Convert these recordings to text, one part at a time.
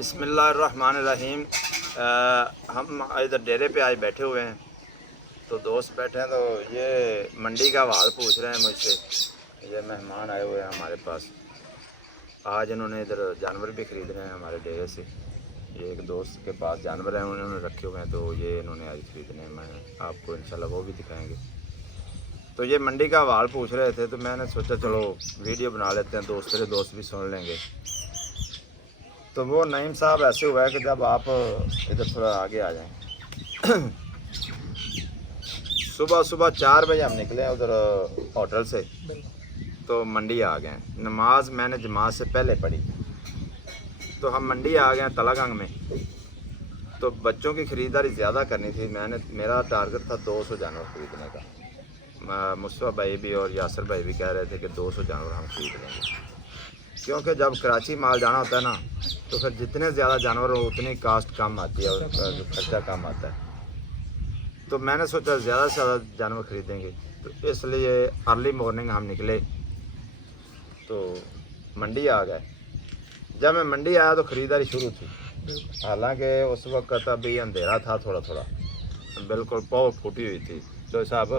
बिस्मिल्लाहिर्रहमानिर्रहीम। हम इधर डेरे पे आज बैठे हुए हैं, तो दोस्त बैठे हैं, तो ये मंडी का हाल पूछ रहे हैं मुझसे। ये मेहमान आए हुए हैं हमारे पास। आज इन्होंने इधर जानवर भी ख़रीद रहे हैं हमारे डेरे से। ये एक दोस्त के पास जानवर हैं, उन्होंने रखे हुए हैं, तो ये इन्होंने आज ख़रीदने हैं। मैं आपको इंशाल्लाह वो भी दिखाएंगे। तो ये मंडी का हाल पूछ रहे थे, तो मैंने सोचा चलो वीडियो बना लेते हैं, दोस्त भी सुन लेंगे। तो वो नईम साहब ऐसे हुआ है कि जब आप इधर थोड़ा आगे आ जाएं। सुबह सुबह 4 बजे हम निकले हैं उधर होटल से, तो मंडी आ गए। नमाज मैंने जमात से पहले पढ़ी, तो हम मंडी आ गए तलागंग में। तो बच्चों की ख़रीदारी ज़्यादा करनी थी। मेरा टारगेट था 200 जानवर ख़रीदने का। मुस्तफ़ा भाई भी और यासर भाई भी कह रहे थे कि 200 जानवर हम ख़रीद लेंगे, क्योंकि जब कराची माल जाना होता है ना, तो फिर जितने ज़्यादा जानवर हो उतनी कास्ट कम आती है और खर्चा कम आता है। तो मैंने सोचा ज़्यादा से ज़्यादा जानवर ख़रीदेंगे, तो इसलिए अर्ली मॉर्निंग हम निकले, तो मंडी आ गए। जब मैं मंडी आया तो ख़रीदारी शुरू थी, हालांकि उस वक्त अभी अंधेरा था, थोड़ा थोड़ा बिल्कुल पौ फूटी हुई थी। तो साहब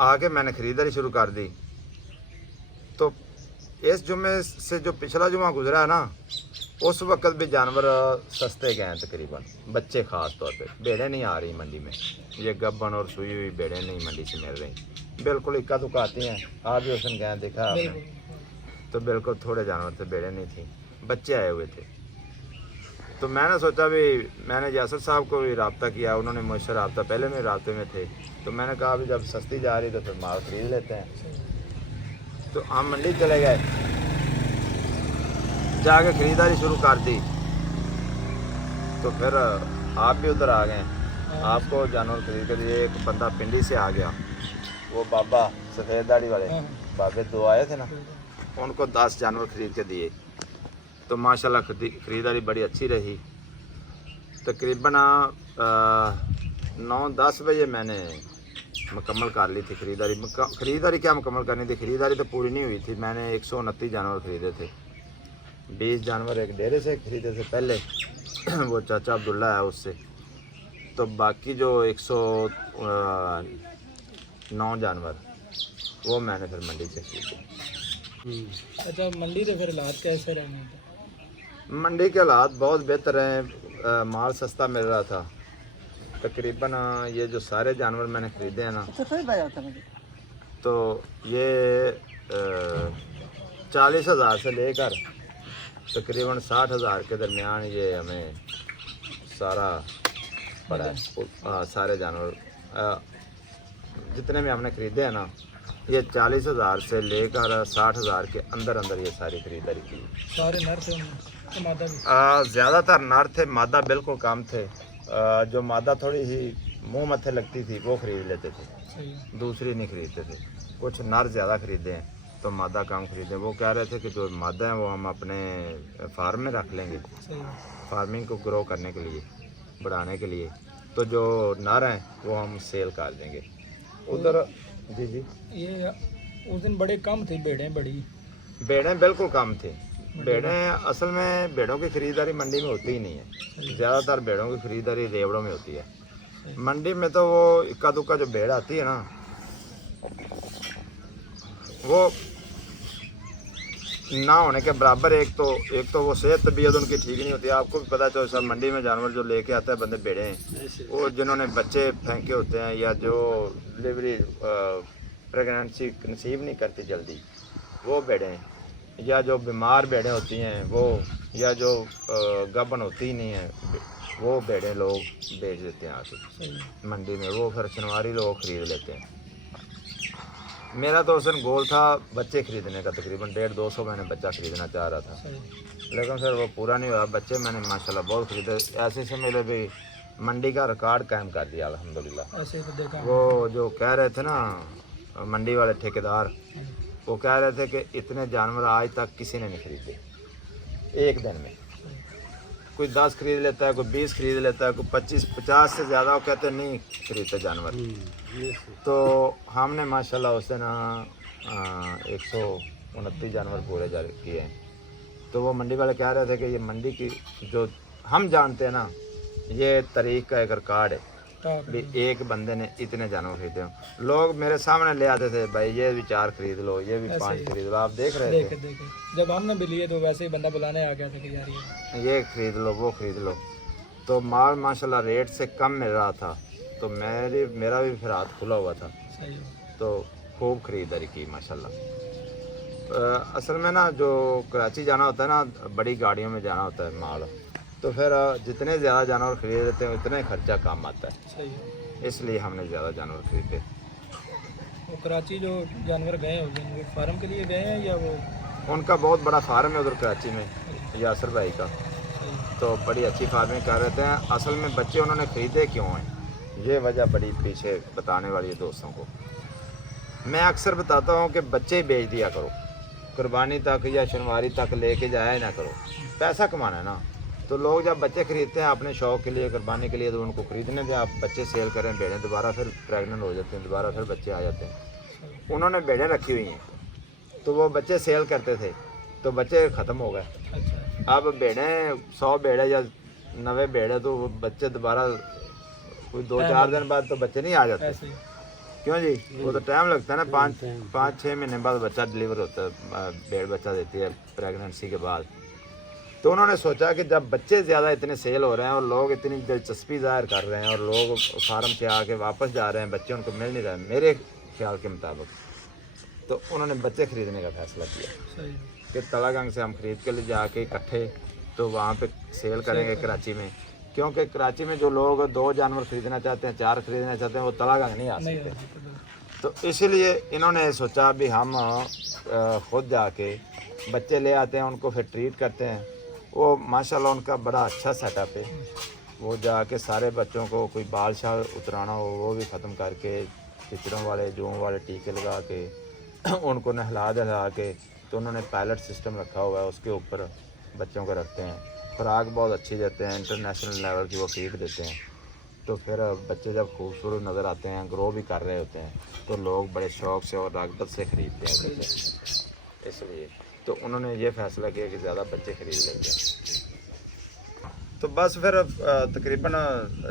आके मैंने ख़रीदारी शुरू कर दी। तो इस जुम्मे से जो पिछला जुम्मा गुजरा है ना, उस वक्त भी जानवर सस्ते गए हैं तकरीबन, बच्चे ख़ास तौर पे। भेड़ें नहीं आ रही मंडी में, ये गब्बन और सुई हुई भेड़ें नहीं मंडी से मिल रही, बिल्कुल इक्का दुक्का आती हैं। आप भी उस दिन गए देखा आपने, तो बिल्कुल थोड़े जानवर थे, भेड़ें नहीं थी, बच्चे आए हुए थे। तो मैंने सोचा भी, मैंने यासर साहब को भी रब्ता किया, उन्होंने मुझसे रब्ता, पहले में रब्ते में थे। तो मैंने कहा भी जब सस्ती जा रही तो फिर माल ख़रीद लेते हैं। तो हम मंडी चले गए, जाके ख़रीदारी शुरू कर दी। तो फिर आप भी उधर आ गए, आपको जानवर खरीद कर दिए। एक बंदा पिंडी से आ गया, वो बाबा सफ़ेद दाढ़ी वाले बाबे 2 आए थे ना, उनको 10 जानवर ख़रीद के दिए। तो माशाल्लाह ख़रीदारी बड़ी अच्छी रही। तकरीबन 9-10 बजे मैंने मुकम्मल कर ली थी ख़रीदारी। ख़रीदारी क्या मुकम्मल करनी थी, ख़रीदारी तो पूरी नहीं हुई थी। मैंने 129 जानवर ख़रीदे थे। 20 जानवर एक डेरे से ख़रीदे थे पहले, वो चाचा अब्दुल्ला है उससे। तो बाकी जो 109 जानवर वो मैंने फिर मंडी से खरीदे। अच्छा, मंडी के फिर हालात कैसे रहने थे? मंडी के हालात बहुत बेहतर हैं, माल सस्ता मिल रहा था। तकरीबन ये जो सारे जानवर मैंने ख़रीदे हैं ना, तो ये 40,000 से लेकर तकरीबन 60,000 के दरमियान ये हमें सारा पड़ा है। सारे जानवर जितने भी हमने ख़रीदे हैं ना, ये 40,000 से लेकर 60,000 के अंदर अंदर ये सारी ख़रीदारी की। सारे नर थे, मादा भी? ज़्यादातर नर थे, मादा बिल्कुल कम थे। जो मादा थोड़ी ही मुँह मत्थे लगती थी वो ख़रीद लेते थे, दूसरी नहीं ख़रीदते थे। कुछ नर ज़्यादा ख़रीदे हैं, तो मादा कम ख़रीदे। वो कह रहे थे कि जो मादा हैं वो हम अपने फार्म में रख लेंगे, फार्मिंग को ग्रो करने के लिए, बढ़ाने के लिए। तो जो नर हैं वो हम सेल कर देंगे उधर। जी जी, ये उस दिन बड़े कम थे भेड़ें, भेड़ें बिल्कुल कम थे। भेड़ें असल में, भेड़ों की ख़रीदारी मंडी में होती ही नहीं है। ज़्यादातर भेड़ों की ख़रीदारी रेवड़ों में होती है। मंडी में तो वो इक्का दुक्का जो भेड़ आती है ना, वो ना होने के बराबर। एक तो वो सेहत तबीयत उनकी ठीक नहीं होती। आपको भी पता है, सब मंडी में जानवर जो लेके आता है बंदे भेड़ें, वो जिन्होंने बच्चे फेंके होते हैं, या जो डिलीवरी प्रेगनेंसी कंसीव नहीं करती जल्दी, वो भेड़ें, या जो बीमार भेड़ें होती हैं वो, या जो गबन होती ही नहीं है, वो भेड़ें लोग बेच देते हैं आके मंडी में। वो फिर शनवारी लोग ख़रीद लेते हैं। मेरा तो उस दिन गोल था बच्चे ख़रीदने का, तकरीबन 150-200 मैंने बच्चा ख़रीदना चाह रहा था, लेकिन फिर वो पूरा नहीं हुआ। बच्चे मैंने माशाल्लाह बहुत ख़रीदे। ऐसे से मेरे भी मंडी का रिकॉर्ड कायम कर दिया अल्हम्दुलिल्लाह। ऐसे तो देखा, वो जो कह रहे थे ना मंडी वाले ठेकेदार, वो कह रहे थे कि इतने जानवर आज तक किसी ने नहीं ख़रीदे एक दिन में। कोई 10 खरीद लेता है, कोई 20 खरीद लेता है, कोई 25-50 से ज़्यादा वो कहते नहीं खरीदते जानवर। तो हमने माशाल्लाह उस दिन 129 जानवर पूरे किए हैं। तो वो मंडी वाले कह रहे थे कि ये मंडी की जो हम जानते हैं ना, ये तारीख का एक रिकॉर्ड है भी एक बंदे ने इतने जानवर खरीदे हों। लोग मेरे सामने ले आते थे, भाई ये भी 4 खरीद लो, ये भी 5 खरीद लो। आप देख रहे थे, देखे जब हमने भी लिए तो वैसे ही बंदा बुलाने आ गया था कि यार ये खरीद लो, वो खरीद लो। तो माल माशाल्लाह रेट से कम मिल रहा था, तो मेरा भी फिर हाथ खुला हुआ था, सही तो खूब खरीदारी की माशाल्लाह। असल में ना जो कराची जाना होता है ना, बड़ी गाड़ियों में जाना होता है माल, तो फिर जितने ज़्यादा जानवर खरीद लेते हैं उतने खर्चा कम आता है, सही है। इसलिए हमने ज़्यादा जानवर खरीदे। वो कराची जो जानवर गए हैं वो फार्म के लिए गए हैं या वो उनका बहुत बड़ा फार्म है उधर कराची में, यासर भाई का, सही तो बड़ी अच्छी फार्मिंग कर रहे थे। असल में बच्चे उन्होंने ख़रीदे क्यों हैं, ये वजह बड़ी पीछे बताने वाली है दोस्तों को। मैं अक्सर बताता हूँ कि बच्चे बेच दिया करो, कुर्बानी तक या शनवारी तक लेके जाया ही ना करो, पैसा कमाना है ना। तो लोग जब बच्चे खरीदते हैं अपने शौक़ के लिए, कुर्बानी के लिए, तो उनको खरीदने दें। आप बच्चे सेल करें, भेड़ें दोबारा फिर प्रेग्नेंट हो जाते हैं, दोबारा फिर बच्चे आ जाते हैं। उन्होंने भेड़ें रखी हुई हैं, तो वो बच्चे सेल करते थे, तो बच्चे ख़त्म हो गए। अच्छा अब भेड़ें 100 भेड़ें या 90 भेड़ें, तो वो बच्चे दोबारा कोई 2-4 दिन बाद तो बच्चे नहीं आ जाते। ऐसे ही क्यों जी, वो तो टाइम लगता है ना, 5-6 महीने बाद बच्चा डिलीवर होता है, भेड़ बच्चा देती है प्रेगनेंसी के बाद। तो उन्होंने सोचा कि जब बच्चे ज़्यादा इतने सेल हो रहे हैं और लोग इतनी दिलचस्पी ज़ाहिर कर रहे हैं और लोग फार्म से आके वापस जा रहे हैं, बच्चे उनको मिल नहीं रहे मेरे ख्याल के मुताबिक, तो उन्होंने बच्चे ख़रीदने का फ़ैसला किया सही कि तलागंग से हम ख़रीद के ले जाके इकट्ठे तो वहाँ पे सेल करेंगे कराची में। क्योंकि कराची में जो लोग 2 जानवर ख़रीदना चाहते हैं, 4 ख़रीदना चाहते हैं, वो तलागंग नहीं आ नहीं सकते। तो इसीलिए इन्होंने सोचा भी हम खुद जाके बच्चे ले आते हैं, उनको फिर ट्रीट करते हैं। वो माशाल्लाह उनका बड़ा अच्छा सेटअप है। वो जाके सारे बच्चों को कोई बाल शाल उतराना हो वो भी ख़त्म करके, चिचड़ों वाले जों वाले टीके लगा के उनको नहला दहला के, तो उन्होंने पायलट सिस्टम रखा हुआ है, उसके ऊपर बच्चों को रखते हैं। खुराक बहुत अच्छी देते हैं, इंटरनेशनल लेवल की वो फीड देते हैं। तो फिर बच्चे जब खूबसूरत नज़र आते हैं, ग्रो भी कर रहे होते हैं, तो लोग बड़े शौक़ से और रग़बत से ख़रीदते हैं बच्चे। इसलिए तो उन्होंने ये फ़ैसला किया कि ज़्यादा बच्चे ख़रीद लेंगे। तो बस फिर तकरीबन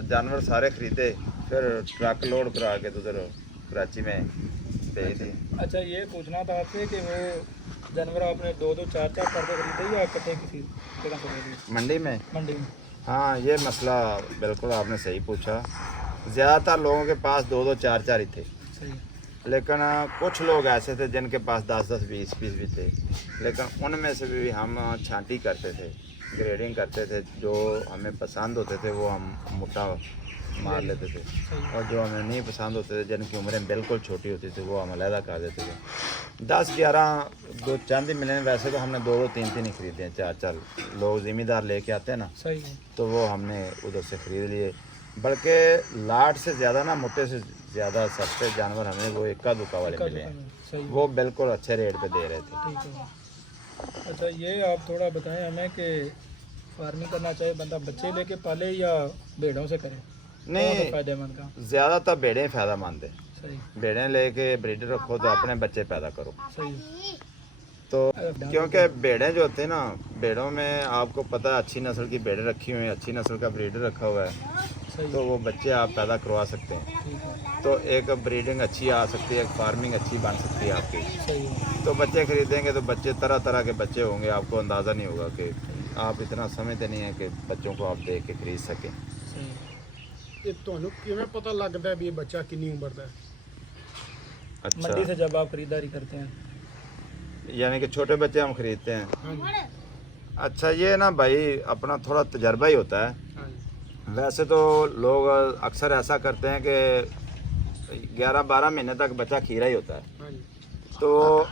जानवर सारे ख़रीदे, फिर ट्रक लोड करा के तो उधर कराची में भेज दिए। अच्छा ये पूछना था आपसे कि वो जानवर आपने 2-2 4-4 करके खरीदे या इकट्ठे किसी जगह से खरीदे मंडी में? मंडी में। हाँ, ये मसला बिल्कुल आपने सही पूछा। ज़्यादातर लोगों के पास 2-2 4-4 ही थे, सही लेकिन कुछ लोग ऐसे थे जिनके पास 10-10 20-20 भी थे, लेकिन उनमें से भी हम छांटी करते थे, ग्रेडिंग करते थे। जो हमें पसंद होते थे वो हम मोटा मार लेते थे, और जो हमें नहीं पसंद होते थे, जिनकी उम्रें बिल्कुल छोटी होती थी, वो हम अलहदा कर देते थे। 10-11 दो चंद ही मिले। वैसे तो हमने 2-2 3-3 ही खरीदे हैं, 4-4 लोग ज़िम्मेदार लेके आते हैं ना, सही है। तो वो हमने उधर से ख़रीद लिए। बल्कि लाट से ज़्यादा ना, मोटे से ज़्यादा सस्ते जानवर हमें वो इक्का दुक्का वाले मिले हैं, सही है। वो बिल्कुल अच्छे रेट पे दे रहे थे। ठीक है। अच्छा ये आप थोड़ा बताएं हमें कि फार्मिंग करना चाहे बंदा बच्चे लेके पाले या भेड़ों से करे, नहीं, फ़ायदेमंद का? ज़्यादातर भेड़ें फ़ायदेमंद है। सही भेड़ें लेके ब्रीडर रखो तो अपने बच्चे पैदा करो। सही है। तो क्योंकि भेड़ें जो होते हैं ना, भेड़ों में आपको पता है अच्छी नस्ल की भेड़ें रखी हुई हैं, अच्छी नस्ल का ब्रीडर रखा हुआ है, सही तो वो बच्चे आप पैदा करवा सकते हैं। ठीक है। तो एक ब्रीडिंग अच्छी आ सकती है, एक फार्मिंग अच्छी बन सकती है आपकी। सही है। तो बच्चे खरीदेंगे तो बच्चे तरह तरह के बच्चे होंगे, आपको अंदाज़ा नहीं होगा कि आप इतना समझते नहीं है कि बच्चों को आप देख के खरीद सकें। सही है। ਇਹ ਤੁਹਾਨੂੰ ਕਿਵੇਂ ਪਤਾ ਲੱਗਦਾ ਵੀ ਇਹ ਬੱਚਾ ਕਿੰਨੀ ਉਮਰ ਦਾ ਹੈ? अच्छा, मंडी से जब आप खरीदारी करते हैं यानी कि छोटे बच्चे हम खरीदते हैं। ਹਾਂਜੀ अच्छा, ये ना भाई अपना थोड़ा तजर्बा ही होता है। ਹਾਂਜੀ वैसे तो लोग अक्सर ऐसा करते हैं कि 11-12 महीने तक बच्चा खीरा ही होता है, ਹਾਂਜੀ तो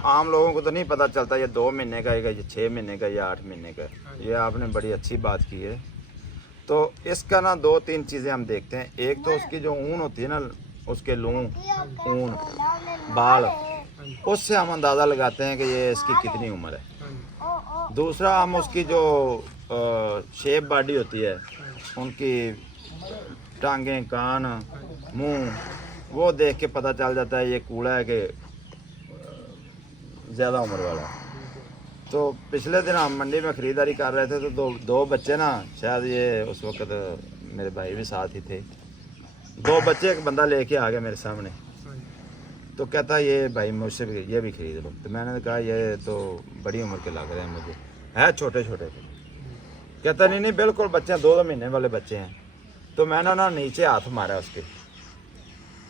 आम लोगों को तो नहीं पता चलता ये 2 महीने का है, ये 6 महीने का, या 8 महीने का है। ये आपने बड़ी अच्छी बात की है। तो इसका ना 2-3 चीज़ें हम देखते हैं। एक तो उसकी जो ऊन होती है ना, उसके लूँ, ऊन, बाल, उससे हम अंदाज़ा लगाते हैं कि ये इसकी कितनी उम्र है। ਹਾਂਜੀ दूसरा हम उसकी जो शेप बॉडी होती है, उनकी टांगें, कान, मुंह, वो देख के पता चल जाता है ये कूड़ा है कि ज़्यादा उम्र वाला है। तो पिछले दिन हम मंडी में खरीदारी कर रहे थे तो दो बच्चे ना, शायद ये उस वक्त मेरे भाई भी साथ ही थे, दो बच्चे एक बंदा लेके आ गया मेरे सामने। हाँ जी। तो कहता ये भाई मुझसे भी ये भी खरीद लो। तो मैंने कहा ये तो बड़ी उम्र के लग रहे हैं मुझे, है छोटे छोटे। कहता नहीं नहीं बिल्कुल बच्चे हैं, 2 महीने वाले बच्चे हैं। तो मैंने ना नीचे हाथ मारा उसके,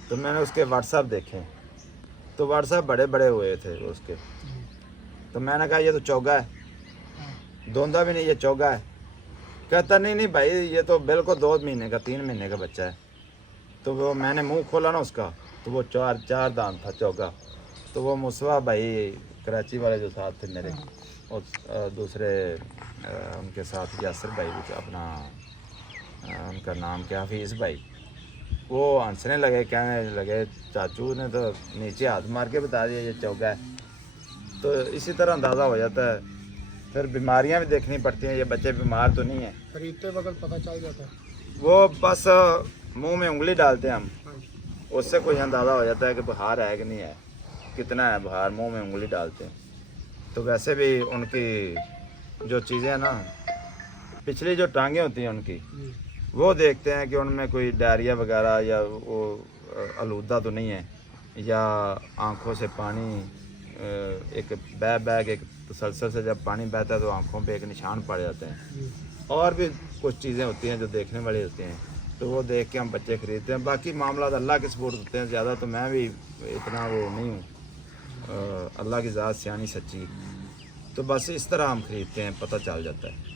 तो मैंने उसके व्हाट्सएप देखे, तो व्हाट्सएप बड़े बड़े हुए थे उसके। तो मैंने कहा ये तो चौगा है, दोंदा भी नहीं, ये चौगा है। कहता नहीं नहीं भाई ये तो बिल्कुल 2 महीने का 3 महीने का बच्चा है। तो वो मैंने मुंह खोला ना उसका, तो वो चार दांत था चौगा। तो वो मुसवा भाई कराची वाले जो साथ थे मेरे, और दूसरे उनके साथ यासर भाई भी अपना, उनका नाम क्या, हफीज़ भाई, वो हंसने लगे, कहने लगे चाचू ने तो नीचे हाथ मार के बता दिया ये चौगा है। तो इसी तरह अंदाज़ा हो जाता है। फिर बीमारियां भी देखनी पड़ती हैं, ये बच्चे बीमार तो नहीं हैं। खरीदते वक्त पता चल जाता है। वो बस मुंह में उंगली डालते हैं हम, हाँ जी। उससे कोई अंदाज़ा हो जाता है कि बुखार है कि नहीं है, कितना है बुखार, मुंह में उंगली डालते हैं। तो वैसे भी उनकी जो चीज़ें हैं ना, पिछली जो टांगें होती हैं उनकी, जी। वो देखते हैं कि उनमें कोई डायरिया वगैरह या वो आलूदा तो नहीं है, या आँखों से पानी एक बह के, एक तसलसल से जब पानी बहता है तो आँखों पे एक निशान पड़ जाते हैं। जी। और भी कुछ चीज़ें होती हैं जो देखने वाली होती हैं, तो वो देख के हम बच्चे ख़रीदते हैं। बाकी मामला अल्लाह के सपोर्ट होते हैं, ज़्यादा तो मैं भी इतना वो नहीं हूँ, अल्लाह की ज़ात सियानी सच्ची। तो बस इस तरह हम ख़रीदते हैं, पता चल जाता है।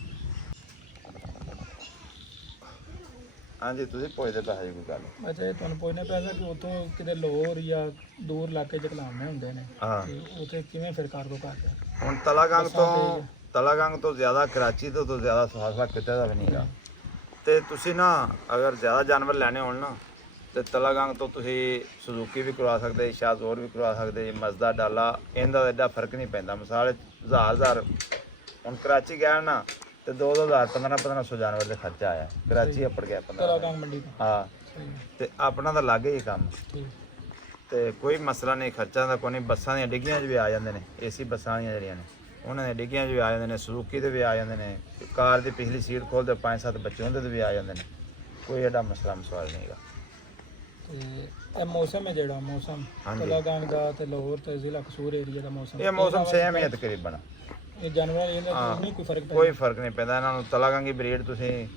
हाँ जी, तुझे पुछदे पए जी कोई गल? ਅੱਛਾ ਇਹ ਤੁਹਾਨੂੰ ਪੁੱਛਣਾ ਪੈਗਾ ਕਿ ਉਤੋਂ ਕਿਤੇ ਲਾਹੌਰ ਜਾਂ ਦੂਰ ਇਲਾਕੇ 'ਚ ਕਲਾਮੇ ਹੁੰਦੇ ਨੇ ਹਾਂ। ਤੇ ਉੱਥੇ ਕਿਵੇਂ ਫਿਰ ਕਾਰਗੋ ਕਰਦੇ? ਹੁਣ ਤਲਾਗੰਗ ਤੋਂ ਜ਼ਿਆਦਾ ਕਰਾਚੀ ਤੋਂ ਜ਼ਿਆਦਾ ਫਾਸਲਾ ਕਿਤੇ ਦਾ ਵੀ ਨਹੀਂਗਾ। ਤੇ ਤੁਸੀਂ ਨਾ ਅਗਰ ਜ਼ਿਆਦਾ ਜਾਨਵਰ ਲੈਣੇ ਹੋਣ ਨਾ, ਤੇ ਤਲਾਗੰਗ ਤੋਂ ਤੁਸੀਂ ਸੁਜ਼ੂਕੀ ਵੀ ਕਰਵਾ ਸਕਦੇ, ਸ਼ਾਜ਼ੋਰ ਵੀ ਕਰਵਾ ਸਕਦੇ, ਮਜ਼ਦਾ ਡਾਲਾ, ਇਹਦਾ ਐਡਾ ਫਰਕ ਨਹੀਂ ਪੈਂਦਾ। ਮਿਸਾਲ 1000 ਹੁਣ ਕਰਾਚੀ ਗਏ ਨਾ ਤੇ 2000 1500 ਜਾਨਵਰ ਦੇ ਖਰਚਾ ਆਇਆ, ਕਰਾਚੀ ਅੱਪੜ ਗਿਆ 15। ਤਲਾਗੰਗ ਮੰਡੀ ਤੋਂ ਹਾਂ, ਸਹੀ ਹੈ, ਤੇ ਆਪਣਾ ਤਾਂ ਲੱਗੇ ਹੀ ਕੰਮ, ਠੀਕ ਤੇ ਕੋਈ ਮਸਲਾ ਨਹੀਂ, ਖਰਚਾ ਦਾ ਕੋਈ ਨਹੀਂ। ਬੱਸਾਂ ਦੀਆਂ ਡਿੱਗੀਆਂ 'ਚ ਵੀ ਆ ਜਾਂਦੇ ਨੇ, ਏਸੀ ਬੱਸਾਂ ਵਾਲੀਆਂ ਜਿਹੜੀਆਂ ਨੇ ਉਹਨਾਂ ਦੀਆਂ ਡਿੱਗੀਆਂ 'ਚ ਵੀ ਆ ਜਾਂਦੇ ਨੇ, ਸੁਜ਼ੂਕੀ ਦੇ ਵੀ ਆ ਜਾਂਦੇ ਨੇ, ਕਾਰ ਦੀ ਪਿਛਲੀ ਸੀਟ ਖੋਲ੍ਹਦੇ 5-7 ਬੱਚੇ ਉਹਦੇ ਤੇ ਵੀ ਆ ਜਾਂਦੇ ਨੇ, ਕੋਈ ਐਡਾ ਮਸਲਾ ਮਸਵਾਲ ਨਹੀਂਗਾ। ਤੇ ਇਹ ਮੌਸਮ ਹੈ ਜਿਹੜਾ ਮੌਸਮ ਹਾਂਜੀ। ਤਲਾਗੰਗ ਦਾ ਤੇ ਲਾਹੌਰ ਤੇ ਜ਼ਿਲ੍ਹਾ ਕਸੂਰ ਏਰੀਆ ਦਾ ਮੌਸਮ, ਇਹ ਮੌਸਮ ਸੇਮ ਹੀ ਹੈ ਤਕਰੀਬਨ, ਇਹ ਜਾਨਵਰਾਂ ਇਹਦਾ ਹਾਂ। ਨਹੀਂ ਕੋਈ ਫਰਕ ਪੈਂਦਾ? ਕੋਈ ਫਰਕ ਨਹੀਂ ਪੈਂਦਾ ਇਹਨਾਂ ਨੂੰ। ਤਲਾਗੰਗੀ ਬਰੀਡ ਤੁਸੀਂ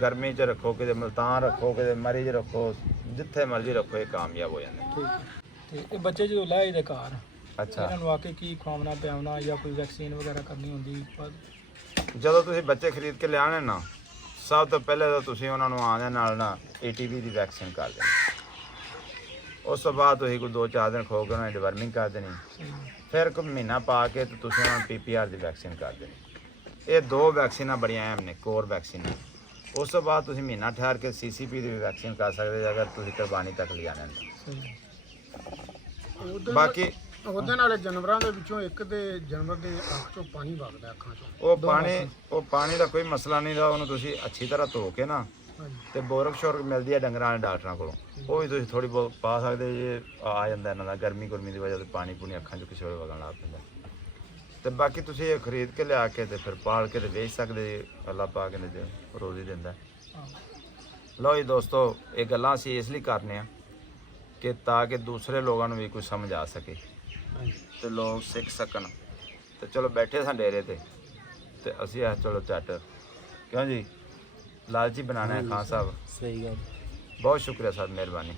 ਗਰਮੀ 'ਚ ਰੱਖੋ, ਕਿਤੇ ਮੁਲਤਾਨ ਰੱਖੋ, ਕਿਤੇ ਮਰੀ 'ਚ ਰੱਖੋ, ਜਿੱਥੇ ਮਰਜ਼ੀ ਰੱਖੋ, ਇਹ ਕਾਮਯਾਬ ਹੋ ਜਾਂਦੇ। ਠੀਕ ਹੈ। ਤੇ ਇਹ ਬੱਚੇ ਜਦੋਂ ਲਾਏ ਦੇ ਘਰ, ਅੱਛਾ, ਇਹਨਾਂ ਨੂੰ ਆ ਕੇ ਕੀ ਖਵਾਉਣਾ ਪਿਆਉਣਾ ਜਾਂ ਕੋਈ ਵੈਕਸੀਨ ਵਗੈਰਾ ਕਰਨੀ ਹੁੰਦੀ? ਜਦੋਂ ਤੁਸੀਂ ਬੱਚੇ ਖਰੀਦ ਕੇ ਲਿਆਣੇ ਨਾ, ਸਭ ਤੋਂ ਪਹਿਲੇ ਤਾਂ ਤੁਸੀਂ ਉਹਨਾਂ ਨੂੰ ਆਉਂਦੇ ਨਾਲ ਨਾ ATV ਦੀ ਵੈਕਸੀਨ ਕਰ ਦੇਣੀ। ਉਸ ਤੋਂ ਬਾਅਦ ਤੁਸੀਂ ਕੋਈ 2-4 ਦਿਨ ਖੋ ਕੇ ਉਹਨਾਂ ਦੀ ਡਿਵਰਮਿੰਗ ਕਰ ਦੇਣੀ। ਸਹੀ ਹੈ। ਫਿਰ ਕੋਈ ਮਹੀਨਾ ਪਾ ਕੇ ਤੇ ਤੁਸੀਂ ਉਹਨਾਂ ਨੂੰ PPR ਦੀ ਵੈਕਸੀਨ ਕਰ ਦੇਣੀ। ਇਹ 2 ਵੈਕਸੀਨਾਂ ਬੜੀਆਂ ਅਹਿਮ ਨੇ, ਕੋਰ ਵੈਕਸੀਨਾਂ। ਉਸ ਤੋਂ ਬਾਅਦ ਤੁਸੀਂ ਮਹੀਨਾ ਠਹਿਰ ਕੇ CCP ਦੀ ਵੀ ਵੈਕਸੀਨ ਕਰ ਸਕਦੇ ਜੇ ਅਗਰ ਤੁਸੀਂ ਕੁਰਬਾਨੀ ਤੱਕ ਲਿਆਣਾ ਹੈ। ਸਹੀ ਹੈ। ਬਾਕੀ ਉਹਦੇ ਨਾਲ ਜਾਨਵਰਾਂ ਦੇ ਵਿੱਚੋਂ ਇੱਕ ਦੇ ਜਾਨਵਰ ਦੇ ਅੱਖ ਚੋਂ ਪਾਣੀ ਵਗਦਾ, ਅੱਖਾਂ ਚੋਂ। ਉਹ ਪਾਣੀ ਦਾ ਕੋਈ ਮਸਲਾ ਨਹੀਂ ਦਾ, ਉਹਨੂੰ ਤੁਸੀਂ ਅੱਛੀ ਤਰ੍ਹਾਂ ਧੋ ਕੇ ਨਾ, ਹਾਂਜੀ। ਤੇ ਬੋਰਕ ਸ਼ੋਰਕ ਮਿਲਦੀ ਹੈ ਡੰਗਰਾਂ ਵਾਲੇ ਡਾਕਟਰਾਂ ਕੋਲੋਂ, ਉਹ ਵੀ ਤੁਸੀਂ ਥੋੜੀ ਬਹੁਤ ਪਾ ਸਕਦੇ ਜੇ ਆ ਜਾਂਦਾ ਇਹਨਾਂ ਦਾ ਗਰਮੀ ਦੀ ਵਜ੍ਹਾ ਤੋਂ ਪਾਣੀ ਪੂਣੀ ਅੱਖਾਂ 'ਚੋਂ ਕਿਸੇ ਵੇਲੇ ਵਗਣ ਲੱਗ ਪੈਂਦਾ। ਤੇ ਬਾਕੀ ਤੁਸੀਂ ਇਹ ਖਰੀਦ ਕੇ ਲਿਆ ਕੇ ਤੇ ਫਿਰ ਪਾਲ ਕੇ ਤੇ ਵੇਚ ਸਕਦੇ ਜੇ, ਅੱਲਾ ਪਾ ਕੇ ਨੇ ਰੋਜ਼ੀ ਦਿੰਦਾ। ਹਾਂ। ਲਓ ਜੀ ਦੋਸਤੋ, ਇਹ ਗੱਲਾਂ ਅਸੀਂ ਇਸ ਲਈ ਕਰਨੇ ਆ ਕਿ ਤਾਂ ਕਿ ਦੂਸਰੇ ਲੋਕਾਂ ਨੂੰ ਵੀ ਕੁਝ ਸਮਝ ਆ ਸਕੇ ਹਾਂਜੀ। ਤੇ ਲੋਕ ਸਿੱਖ ਸਕਣ। ਤੇ ਚਲੋ ਬੈਠੇ ਸਾਂ ਡੇਰੇ ਤੇ ਅਸੀਂ ਆ ਚਲੋ ਝੱਟ, ਕਿਉਂ ਜੀ, ਲਾਲਚੀ ਬਣਾਣਾ ਹੈ ਖਾਨ ਸਾਹਿਬ। ਸਹੀ ਗੱਲ। बहुत शुक्रिया साहब, मेहरबानी।